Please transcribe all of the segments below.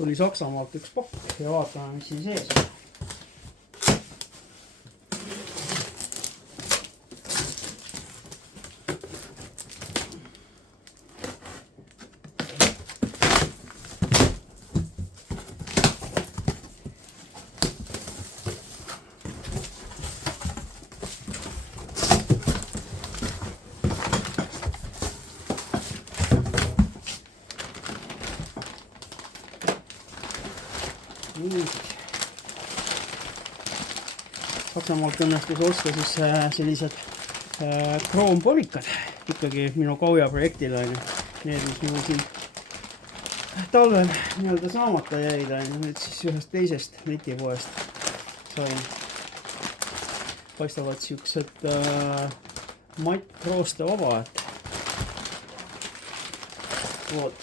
tuli Saksamaalt üks pakk ja vaatame, mis siin sees on. Saksamaalt õnnestus osta siis sellised kroompolikad ikkagi minu kauja projektil on. Need, mis minu siin talvel nii-öelda saamata jäid, nüüd siis ühest teisest netipoest sain. Paistavad siuksed mattrooste vaba, et voot.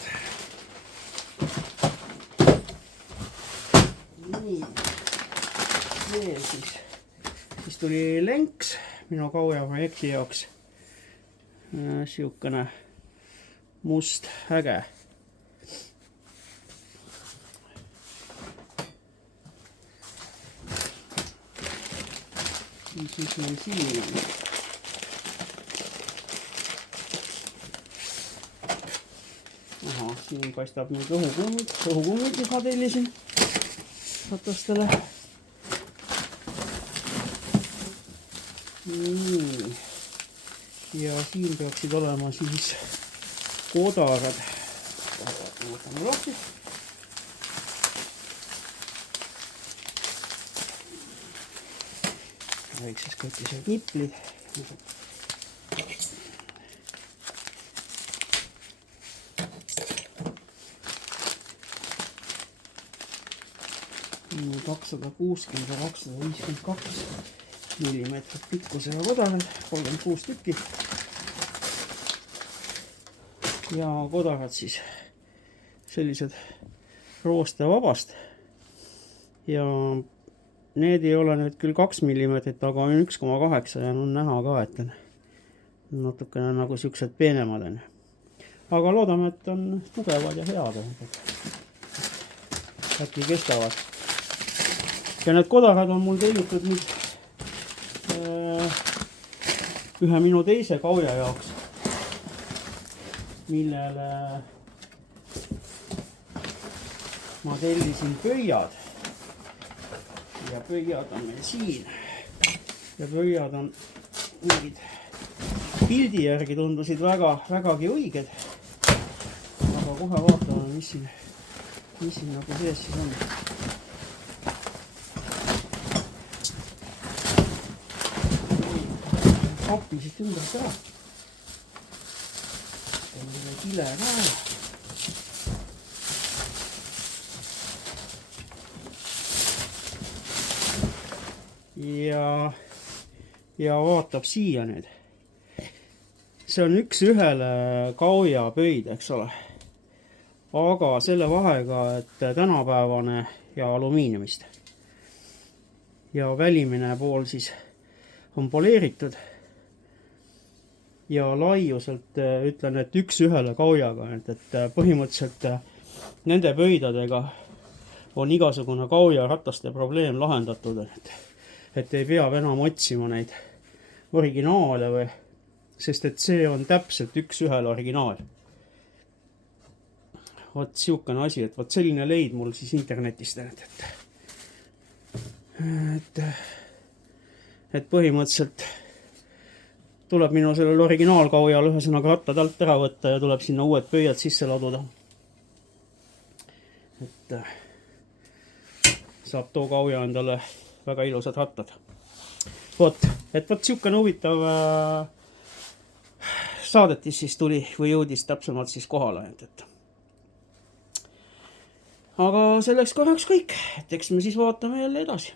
Nii, veel siis tuli lenks minu kauja projekti jaoks. Siukene must äge. Siis meil siin on. Aha, siin paistab nüüd õhukummid, mis ma tellisin ratastele. Nii. Ja siin peaksid olema siis kodarad. Võtame lahti. Väikses kotis on niplid. Nii 260 ja 252 millimeetrit pikkusega kodarad, 36 tükki. Ja kodarad siis sellised rooste vabast. Ja need ei ole nüüd küll 2 millimeetrit, aga on 1,8 ja on näha ka, et on natukene nagu siuksed peenemad on. Aga loodame, et on tugevad ja head. Äkki kestavad. Ja need kodarad on mul tellitud nüüd ühe minu teise kauja jaoks, millele ma tellisin pöiad. Ja pöiad on meil siin. Ja pöiad on mingid pildi järgi tundusid vägagi õiged. Aga kohe vaatame, mis siin nagu sees siis on. Kapi siit ümber ära. On selle kile ka. Ja vaatab siia nüüd. See on üks ühele kauja pöid, eks ole. Aga selle vahega, et tänapäevane ja alumiiniumist. Ja välimine pool siis on poleeritud. Ja laiuselt ütlen, et üks ühele kaujaga, et põhimõtteliselt nende pöidadega on igasugune kauja rataste probleem lahendatud, et ei pea enam otsima neid originaale või, sest et see on täpselt üks ühele originaal. Vot siukene asi, et vot selline leid mul siis internetist, et põhimõtteliselt tuleb minu sellel originaalkaujal ühesõnaga rattad alt ära võtta ja tuleb sinna uued pöiad sisse laduda. Et saab too kauja endale väga ilusad rattad. Vot siukene huvitav saadetis siis tuli või jõudis täpsemalt siis kohale. Aga selleks korraks kõik, et eks me siis vaatame jälle edasi.